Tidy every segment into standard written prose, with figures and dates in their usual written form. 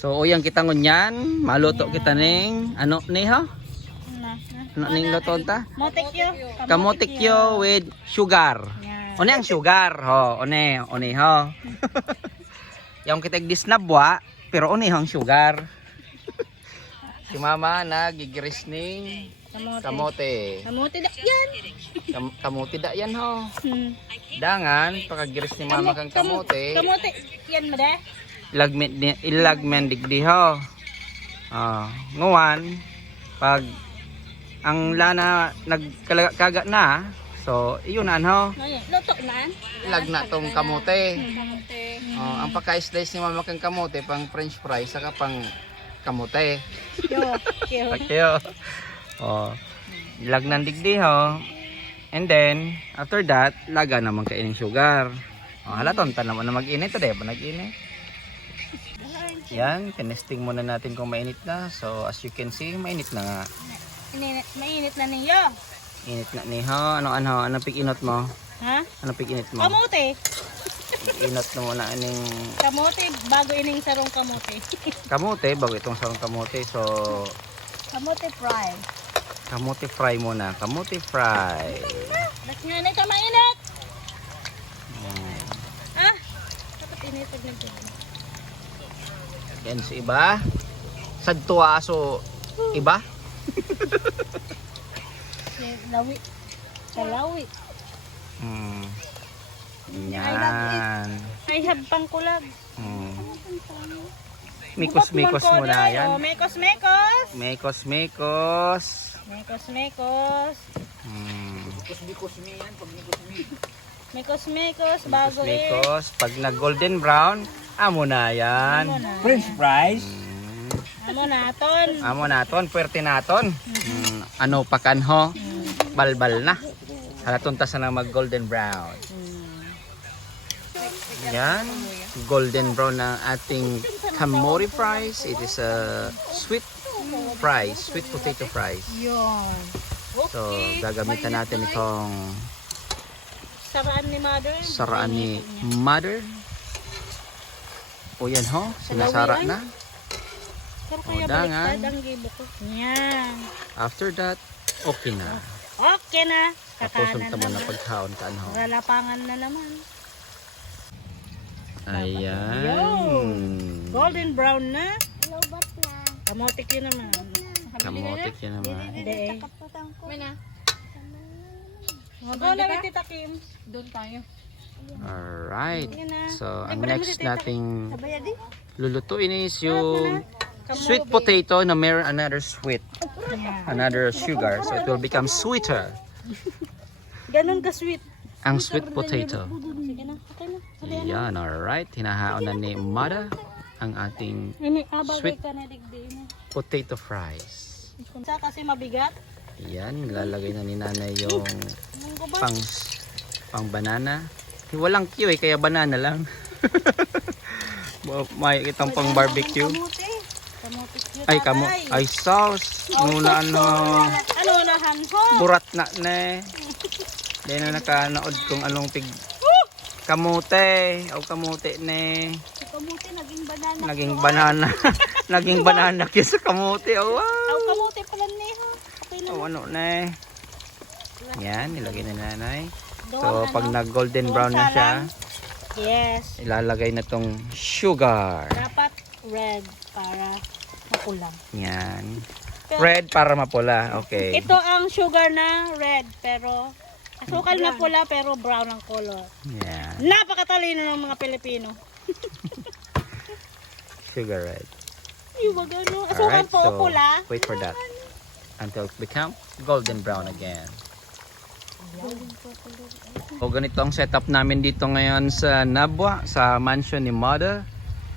So uyang kita ngunyan, maluto kita ning ano ni ha? Ano ning luto ta? Motekyo. Kamotekyo with sugar. Yan. One ang sugar ho, one ho. Yung kita disnabwa, pero one ang sugar. Si mama nagigiris ning kamote. Kamote da yan. Kamote da yan ho. Hmm. Dangan pakagiris ni mama kang kamote. Kamote yan mo da. Ilagmen digdi ho. Nguwan pag ang lana nagkaga na, so iyon na ho. Luto na. Ilag na tong kamote. Kamote. Ang pagka-slice ni mama kang kamote pang french fries saka pang kamote. Yo. Pakyo. Ilagnan digdi ho. And then after that, laga naman kaining sugar. Halaton ta naman na mag-init ade pa nag-init. Yan, tinesting muna natin kung mainit na. So as you can see, mainit na nga. Mainit na niyo. Init na ni ho. Ano pig-inot mo? Ha? Ano pig-init mo? Kamote. Inot na muna aning Kamote bago ining sarong kamote. kamote bago itong sarong kamote. So Kamote fry. kamote fry muna. Kamote fry. That's nga na ito mainit. Yan. Ah? Dapat init pag nagdito. Yan si iba. Sadtua aso iba. Lawi. Kalawi. Yan. Ay habang kulag. Mikos-mikos muna yan. Mekos. Mekos. Mekos bago Mikos. Pag na golden brown, amo na yan. French fries. Amo naton. Puwerte naton. Ano pakanho? Balbal na. Halaton ta sana mag golden brown. Yan. Golden brown ng ating kamote fries. It is a sweet fries. Sweet potato fries. Yun. So, gagamitan natin itong Saraan ni mother. saraan ni mother. O yan ho. Sinasara na. Pero kaya dangan. baliktad ang gibo ko. Yan. After that, okay na. Okay na. Tapos Kakanan naman na naman. pagkaon ka ano. Lalapangan na naman. Ayan. Golden brown na. Kamote yun naman. Kamote yun naman. Hindi eh. Doon na Tita Kim. Doon tayo. Alright. Yan na. So, ang Libre mo next si Tita. nating Sabay di. lulutuin is yung sweet potato na meron another sweet. Another sugar. So, it will become sweeter. Ganun ka sweet. Ang sweet potato. Sige na. Okay na. Ayan, alright. Hinahaon na ni Mada ang ating Ini abal Sweet. ka na digdi mo. potato fries. Sa kasi mabigat. Ayan, nilalagay na ni nanay yung pang banana. Walang Q eh, kaya banana lang. May itong pang barbecue. Kamote. Kamote cute. Ay, ay sauce. Nuna ano, Ano na hanho? burat na ne. Di na nakanood kung anong pig kamote. O kamote ne. Si kamote naging banana. Naging banana. Naging banana kaya sa kamote. Oh, wow. Aw kamote pala niya. Okay na. Oh, ano ne. Yan, nilagay na ni nanay. Doon, So, pag ano? nag-golden Doon brown na sa siya, lang. Yes. ilalagay na tong sugar. Dapat red para makulang. Yan. Pero- Red para mapula. Okay. Ito ang sugar na red pero asukal na pula pero brown ang color. Yan. Napakatalino ng mga Pilipino. Sugar red. Yung wag ano, asukal Alright, po so pula. wait for that until it become golden brown again. So ganito ang setup namin dito ngayon sa Nabwa, sa mansion ni Mother.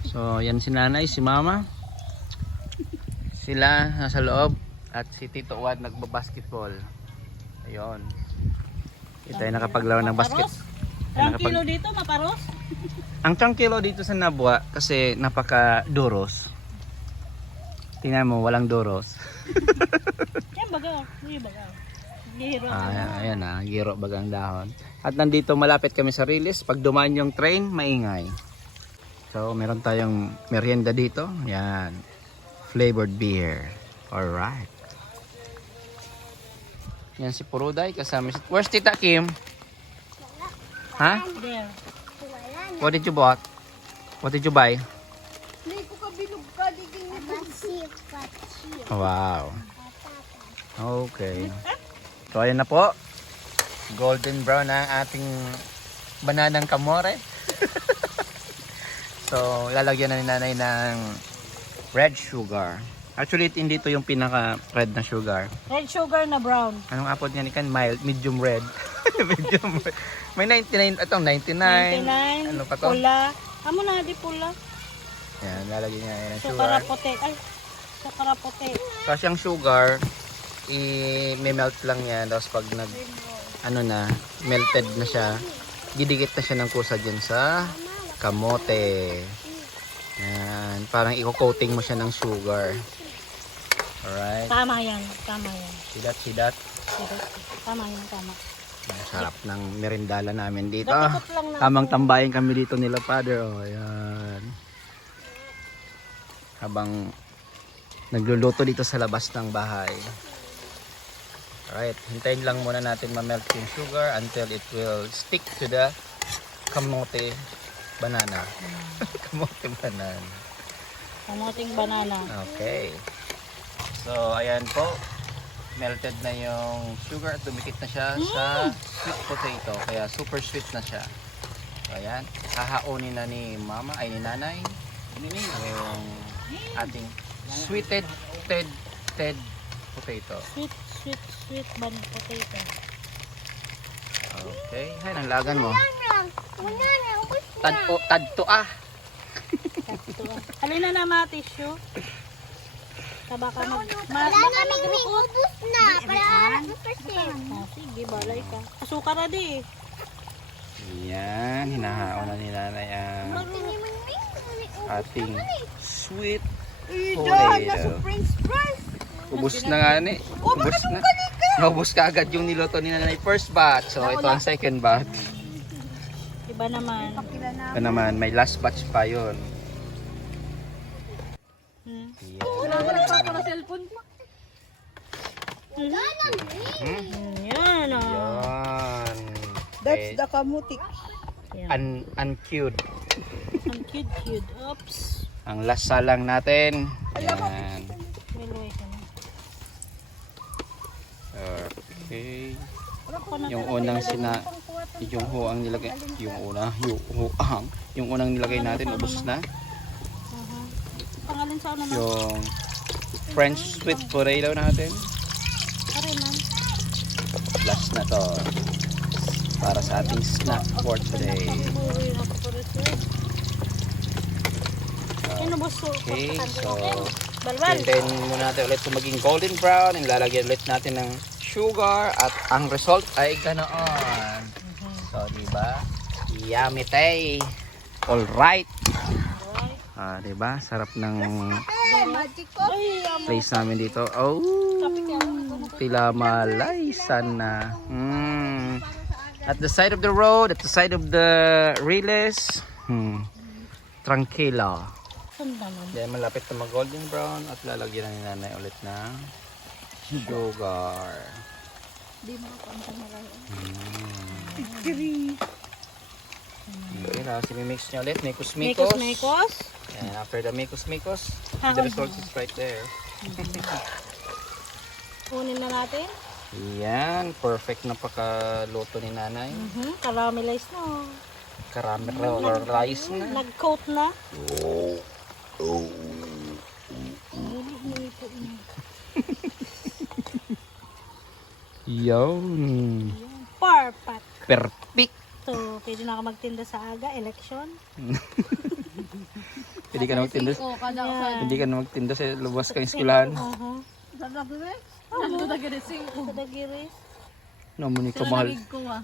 So yan si nanay, si mama. Sila nasa loob at si Tito Wad nagbabasketball. Ayun. Ito ay nakapaglaro ng basket. Ang kilo dito, maparos? Ang tranquilo dito sa Nabwa kasi napaka-duros. Tingnan mo, walang duros. Yan baga, hindi baga. Gihiro. Ayan na, giro bagang dahon. At nandito malapit kami sa Riles. Pag dumaan yung train, maingay. So, meron tayong merienda dito. Yan. Flavored beer. Alright. Yan si Puruday kasama si... Where's Tita Kim? Ha? There. What did you bought? What did you buy? Wow. Okay. So, ayan na po. Golden brown ang ating bananang kamore. So, lalagyan na ni nanay ng red sugar. Actually, hindi ito yung pinaka-red na sugar. Red sugar na brown. Anong apod niya ni kan? Mild, medium red. Medium red. May 99, itong 99. 99. Ano pa to? Pula. Amo na, di pula. Yan, lalagyan niya ng sugar. Sukara puti. Ay, sukara puti. Kasi ang sugar, i-melt lang yan. Tapos pag nag, ano na, melted na siya, didikit na siya ng kusa dyan sa kamote. Yan, parang i-coating mo siya ng sugar. Alright. Tama yan. Tama yan. Sidat. Tama yan, tama. Ang sarap ng merendala namin dito. Dapat lang na. Tamang tambayan kami dito nila, Father. Oh, ayan. Habang nagluluto dito sa labas ng bahay. Alright, hintayin lang muna natin ma-melt yung sugar until it will stick to the kamote banana. Kamote banana. Kamoting banana. Okay. So, ayan po. Melted na yung sugar at dumikit na siya sa sweet potato. Kaya super sweet na siya. So, ayan. Hahaonin na ni mama, ay ni nanay. Yung ating sweeted potato. Sweet potato. Okay. Ay, ang lagan mo. Tadto ah. Halina na mga tissue. Baka mag-rukot. na. Para 100%. Oh, sige, balay ka. Asukar na di. Yan. Hinahaon na ni nanay ang ating sweet potato. Ubus na nga ni. Ubus na. Naubos ka agad yung niloto ni nanay first batch. So ito ang second batch. Iba naman. Ito naman, may last batch pa yun. Yan ah. Yan. That's the kamutik. Yan. Uncute. Ang cute. Oops. Ang last salang natin. Yan. Miloy ka na. Okay. Ako na Yung unang yung huang nilagay, yung unang nilagay natin ubos na. Pangalan sa ano na? Yung French sweet potato natin. Pare man. Last na to. Para sa ating snack for today. Uy, ako pa rin sir. Inubos ko. Okay, so Balbal. hintayin muna natin ulit kung maging golden brown. Ilalagyan ulit natin ng sugar at ang result ay ganoon. So, diba? Yummy tay. Alright. Diba? Sarap ng place namin dito. Oh, tila malaysan na. At the side of the road, at the side of the Riles, tranquila. Sanda man. Yan, malapit na mag golden brown at lalagyan na ni nanay ulit ng sugar. Di mo ako ang tamaray. Okay, tapos i-mix nyo ulit. Mikos. Mekos. And after the mikos, the result is right there. Kunin na natin. Yan, perfect na pakaluto ni nanay. Caramelize na. Caramelize na. Nag-coat na. Yun. Perfect. Perfect. So, pwede na ako magtinda sa aga, election. Hindi ka na magtinda. Yan. Hindi ka na magtinda sa lubas kang eskwelahan. Sa Dagiris. No, muni kamahal.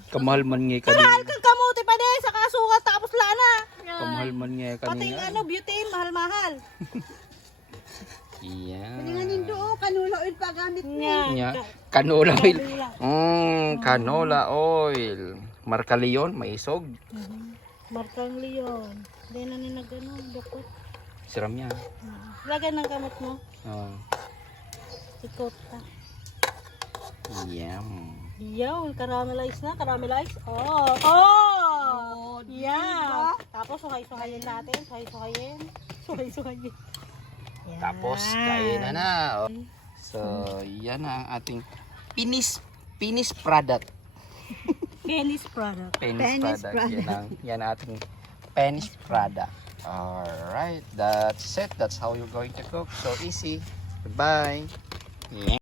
Kamahal man nga ka Mahal kang kamuti pa din sa kasukat tapos lana. Kamahal man nga ka Pati yung ano, butane, mahal-mahal. Yan. Ngayon doon, kanula oil pa gamit. Yan. Nya, canola oil. Canola oil. Marka Leon, may isog. Markang Leon. Hindi na ni nag-ano, dukot. Siram niya. Lagyan ng kamot mo. Oh. Ikot ka. Yum. Yaw, caramelize na, caramelize. Oh! Oh! Yeah! Tapos suhay-suhayin natin, suhay-suhayin. Suhay-suhayin. Yan. Tapos, kain na. Oh. So, yan ang ating finished product. Finished product. Finished product. Yan ang ating finished product. Alright, that's it. That's how you're going to cook. So easy. Goodbye. Yeah.